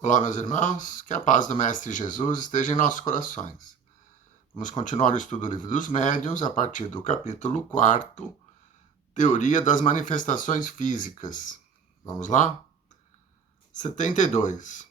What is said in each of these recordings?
Olá, meus irmãos, que a paz do Mestre Jesus esteja em nossos corações. Vamos continuar o estudo do Livro dos Médiuns a partir do capítulo 4, Teoria das Manifestações Físicas. Vamos lá? 72.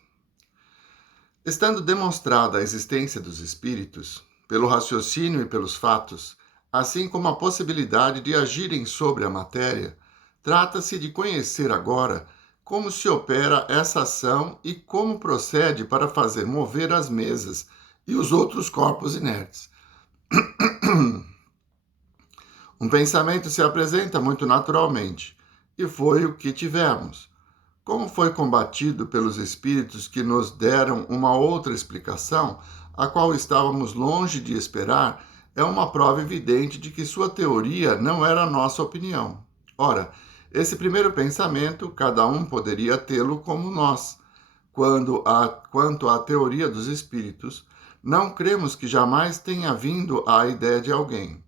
Estando demonstrada a existência dos espíritos, pelo raciocínio e pelos fatos, assim como a possibilidade de agirem sobre a matéria, trata-se de conhecer agora como se opera essa ação e como procede para fazer mover as mesas e os outros corpos inertes. Um pensamento se apresenta muito naturalmente, e foi o que tivemos. Como foi combatido pelos espíritos que nos deram uma outra explicação, a qual estávamos longe de esperar, é uma prova evidente de que sua teoria não era a nossa opinião. Ora, esse primeiro pensamento, cada um poderia tê-lo como nós. Quanto à teoria dos espíritos, não cremos que jamais tenha vindo à ideia de alguém.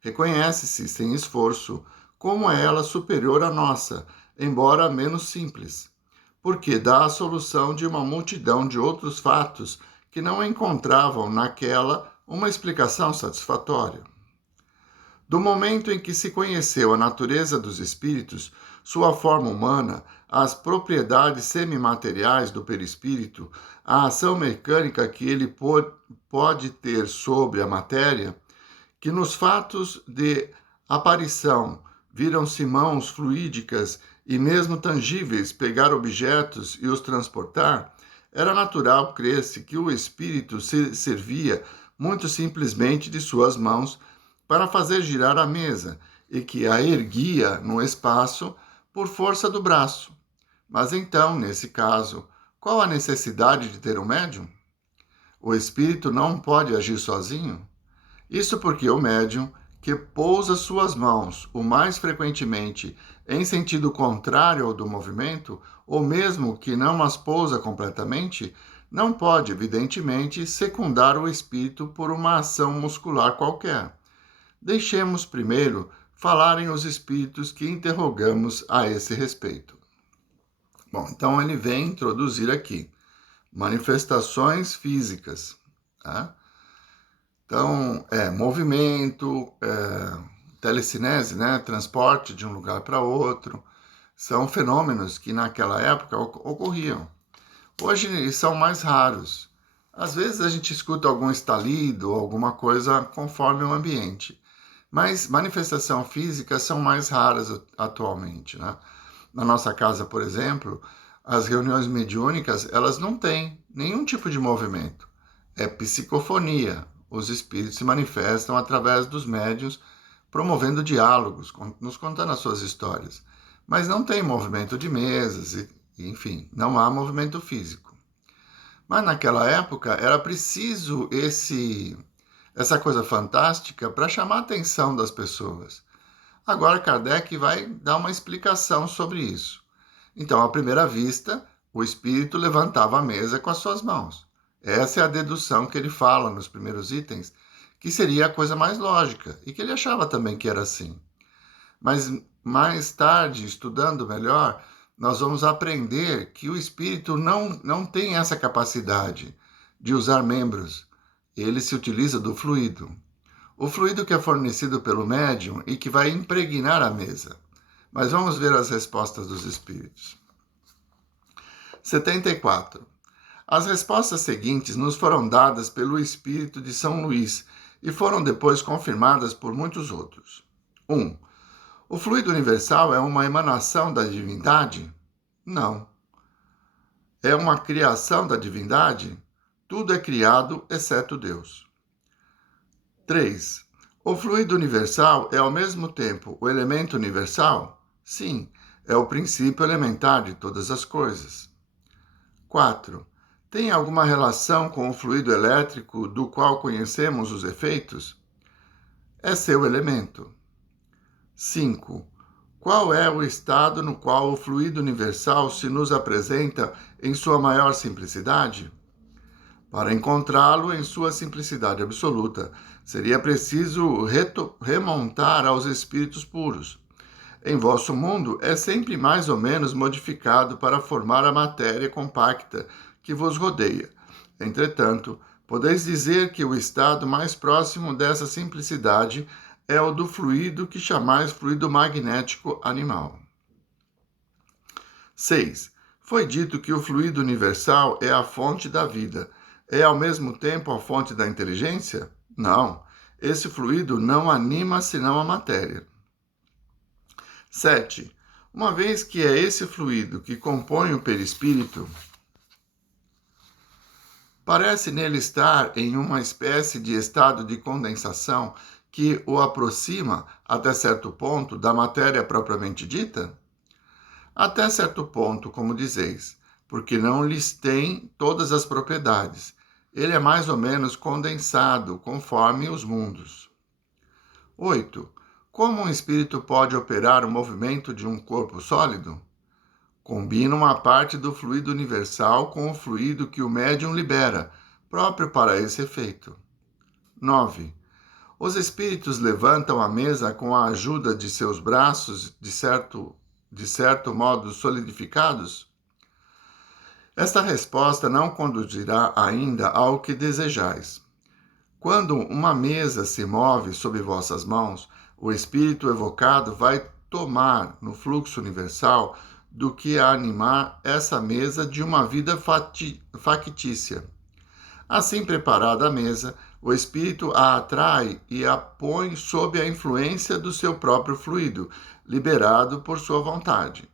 Reconhece-se, sem esforço, como é ela superior à nossa, embora menos simples, porque dá a solução de uma multidão de outros fatos que não encontravam naquela uma explicação satisfatória. Do momento em que se conheceu a natureza dos espíritos, sua forma humana, as propriedades semimateriais do perispírito, a ação mecânica que ele pode ter sobre a matéria, que nos fatos de aparição viram-se mãos fluídicas e mesmo tangíveis pegar objetos e os transportar, era natural crer-se que o espírito se servia muito simplesmente de suas mãos para fazer girar a mesa e que a erguia no espaço por força do braço. Mas então, nesse caso, qual a necessidade de ter um médium? O espírito não pode agir sozinho? Isso porque o médium, que pousa suas mãos o mais frequentemente em sentido contrário ao do movimento, ou mesmo que não as pousa completamente, não pode, evidentemente, secundar o espírito por uma ação muscular qualquer. Deixemos primeiro falarem os espíritos que interrogamos a esse respeito. Bom, então ele vem introduzir aqui manifestações físicas, tá? Então, movimento, telecinese, né, transporte de um lugar para outro, são fenômenos que naquela época ocorriam. Hoje são mais raros. Às vezes a gente escuta algum estalido, alguma coisa conforme o ambiente, mas manifestação física são mais raras atualmente, né? Na nossa casa, por exemplo, as reuniões mediúnicas, elas não têm nenhum tipo de movimento. É psicofonia. Os espíritos se manifestam através dos médiuns, promovendo diálogos, nos contando as suas histórias. Mas não tem movimento de mesas, enfim, não há movimento físico. Mas naquela época era preciso essa coisa fantástica para chamar a atenção das pessoas. Agora Kardec vai dar uma explicação sobre isso. Então, à primeira vista, o espírito levantava a mesa com as suas mãos. Essa é a dedução que ele fala nos primeiros itens, que seria a coisa mais lógica, e que ele achava também que era assim. Mas mais tarde, estudando melhor, nós vamos aprender que o espírito não tem essa capacidade de usar membros. Ele se utiliza do fluido. O fluido que é fornecido pelo médium e que vai impregnar a mesa. Mas vamos ver as respostas dos espíritos. 74. As respostas seguintes nos foram dadas pelo espírito de São Luís e foram depois confirmadas por muitos outros. 1. O fluido universal é uma emanação da divindade? Não. É uma criação da divindade? Tudo é criado, exceto Deus. 3. O fluido universal é ao mesmo tempo o elemento universal? Sim, é o princípio elementar de todas as coisas. 4. Tem alguma relação com o fluido elétrico do qual conhecemos os efeitos? É seu elemento. 5. Qual é o estado no qual o fluido universal se nos apresenta em sua maior simplicidade? Para encontrá-lo em sua simplicidade absoluta, seria preciso remontar aos espíritos puros. Em vosso mundo é sempre mais ou menos modificado para formar a matéria compacta que vos rodeia. Entretanto, podeis dizer que o estado mais próximo dessa simplicidade é o do fluido que chamais fluido magnético animal. 6. Foi dito que o fluido universal é a fonte da vida. É ao mesmo tempo a fonte da inteligência? Não. Esse fluido não anima senão a matéria. 7. Uma vez que é esse fluido que compõe o perispírito, parece nele estar em uma espécie de estado de condensação que o aproxima, até certo ponto, da matéria propriamente dita? Até certo ponto, como dizeis, porque não lhes tem todas as propriedades. Ele é mais ou menos condensado, conforme os mundos. 8. Como um espírito pode operar o movimento de um corpo sólido? Combina uma parte do fluido universal com o fluido que o médium libera, próprio para esse efeito. 9. Os espíritos levantam a mesa com a ajuda de seus braços, de certo modo solidificados? Esta resposta não conduzirá ainda ao que desejais. Quando uma mesa se move sob vossas mãos, o espírito evocado vai tomar no fluxo universal do que a animar essa mesa de uma vida factícia. Assim preparada a mesa, o espírito a atrai e a põe sob a influência do seu próprio fluido, liberado por sua vontade.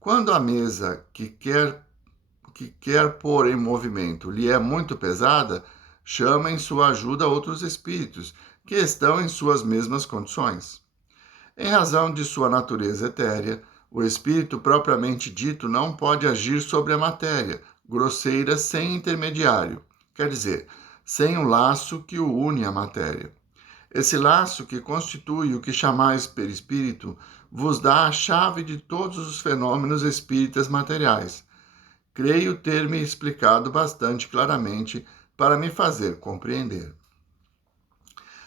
Quando a mesa que quer pôr em movimento lhe é muito pesada, chama em sua ajuda outros espíritos, que estão em suas mesmas condições. Em razão de sua natureza etérea, o espírito propriamente dito não pode agir sobre a matéria, grosseira sem intermediário, quer dizer, sem um laço que o une à matéria. Esse laço que constitui o que chamais perispírito vos dá a chave de todos os fenômenos espíritas materiais. Creio ter me explicado bastante claramente para me fazer compreender.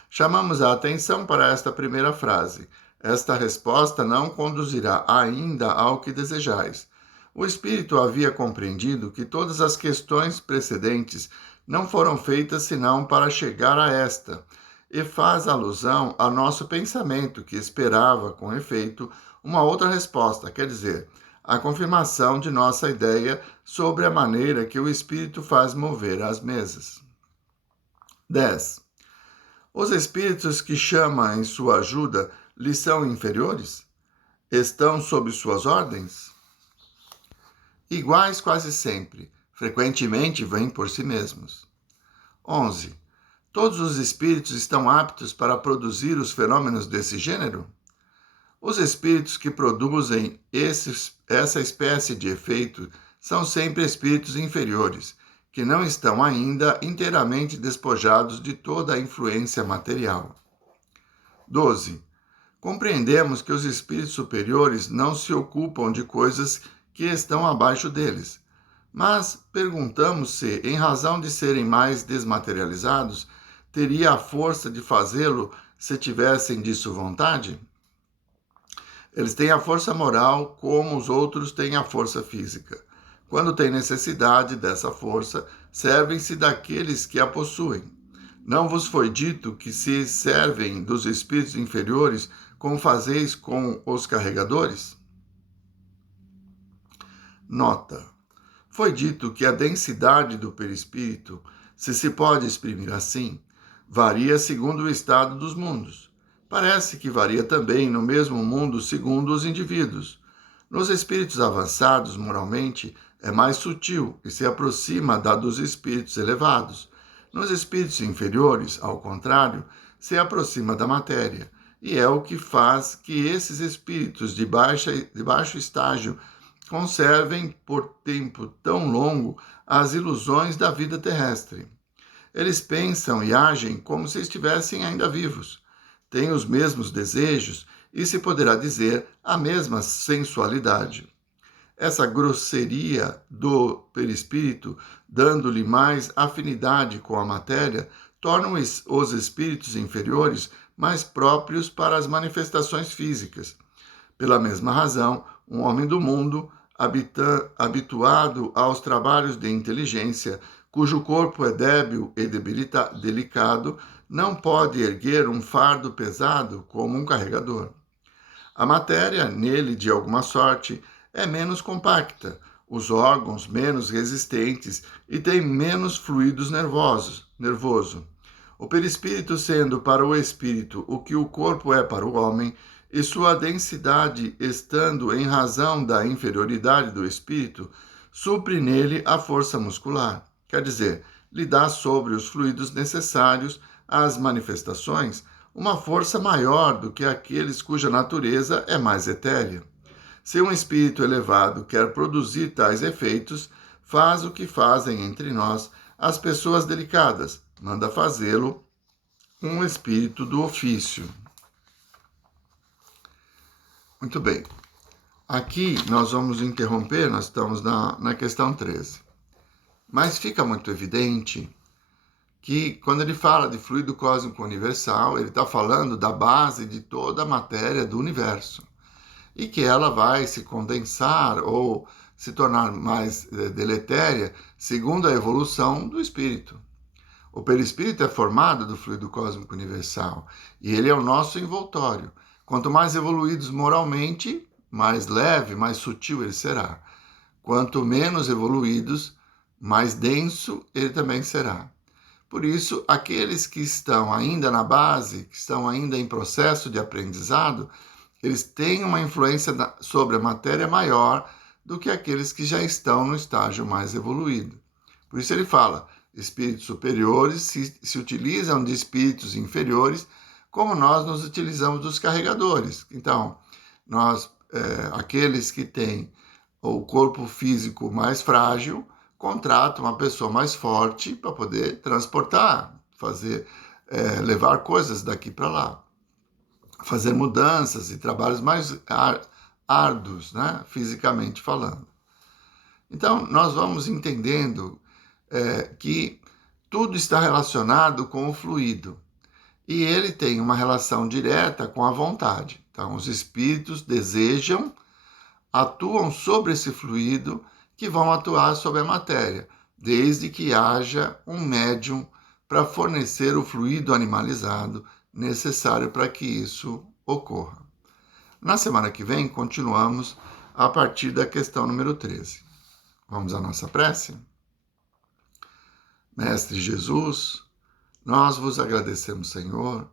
Chamamos a atenção para esta primeira frase. Esta resposta não conduzirá ainda ao que desejais. O espírito havia compreendido que todas as questões precedentes não foram feitas senão para chegar a esta, e faz alusão ao nosso pensamento, que esperava, com efeito, uma outra resposta, quer dizer, a confirmação de nossa ideia sobre a maneira que o espírito faz mover as mesas. 10. Os espíritos que chama em sua ajuda lhe são inferiores? Estão sob suas ordens? Iguais quase sempre, frequentemente vêm por si mesmos. 11. Todos os espíritos estão aptos para produzir os fenômenos desse gênero? Os espíritos que produzem essa espécie de efeito são sempre espíritos inferiores, que não estão ainda inteiramente despojados de toda a influência material. 12. Compreendemos que os espíritos superiores não se ocupam de coisas que estão abaixo deles, mas perguntamos se, em razão de serem mais desmaterializados, teria a força de fazê-lo se tivessem disso vontade? Eles têm a força moral como os outros têm a força física. Quando têm necessidade dessa força, servem-se daqueles que a possuem. Não vos foi dito que se servem dos espíritos inferiores como fazeis com os carregadores? Nota. Foi dito que a densidade do perispírito, se pode exprimir assim, varia segundo o estado dos mundos. Parece que varia também no mesmo mundo segundo os indivíduos. Nos espíritos avançados, moralmente, é mais sutil e se aproxima da dos espíritos elevados. Nos espíritos inferiores, ao contrário, se aproxima da matéria, e é o que faz que esses espíritos de baixo estágio conservem por tempo tão longo as ilusões da vida terrestre. Eles pensam e agem como se estivessem ainda vivos. Têm os mesmos desejos e, se poderá dizer, a mesma sensualidade. Essa grosseria do perispírito, dando-lhe mais afinidade com a matéria, torna os espíritos inferiores mais próprios para as manifestações físicas. Pela mesma razão, um homem do mundo habituado aos trabalhos de inteligência, cujo corpo é débil e delicado, não pode erguer um fardo pesado como um carregador. A matéria, nele de alguma sorte, é menos compacta, os órgãos menos resistentes e tem menos fluidos nervoso. O perispírito sendo para o espírito o que o corpo é para o homem, e sua densidade estando em razão da inferioridade do espírito, supre nele a força muscular. Quer dizer, lhe dá sobre os fluidos necessários às manifestações uma força maior do que aqueles cuja natureza é mais etérea. Se um espírito elevado quer produzir tais efeitos, faz o que fazem entre nós as pessoas delicadas, manda fazê-lo um espírito do ofício. Muito bem. Aqui nós vamos interromper, nós estamos na questão 13. Mas fica muito evidente que quando ele fala de fluido cósmico universal, ele está falando da base de toda a matéria do universo. E que ela vai se condensar ou se tornar mais deletéria segundo a evolução do espírito. O perispírito é formado do fluido cósmico universal e ele é o nosso envoltório. Quanto mais evoluídos moralmente, mais leve, mais sutil ele será. Quanto menos evoluídos, mais denso ele também será. Por isso, aqueles que estão ainda na base, que estão ainda em processo de aprendizado, eles têm uma influência sobre a matéria maior do que aqueles que já estão no estágio mais evoluído. Por isso ele fala, espíritos superiores se utilizam de espíritos inferiores, como nós nos utilizamos dos carregadores. Então, aqueles que têm o corpo físico mais frágil, contratam uma pessoa mais forte para poder transportar, levar coisas daqui para lá, fazer mudanças e trabalhos mais árduos, né, fisicamente falando. Então, nós vamos entendendo que tudo está relacionado com o fluido e ele tem uma relação direta com a vontade. Então, os espíritos desejam, atuam sobre esse fluido que vão atuar sobre a matéria, desde que haja um médium para fornecer o fluido animalizado necessário para que isso ocorra. Na semana que vem, continuamos a partir da questão número 13. Vamos à nossa prece? Mestre Jesus, nós vos agradecemos, Senhor,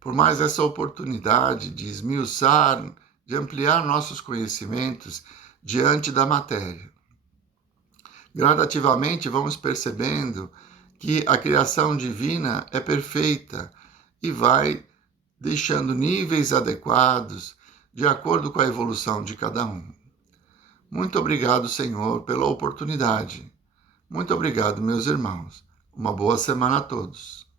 por mais essa oportunidade de esmiuçar, de ampliar nossos conhecimentos diante da matéria. Gradativamente vamos percebendo que a criação divina é perfeita e vai deixando níveis adequados de acordo com a evolução de cada um. Muito obrigado, Senhor, pela oportunidade. Muito obrigado, meus irmãos. Uma boa semana a todos.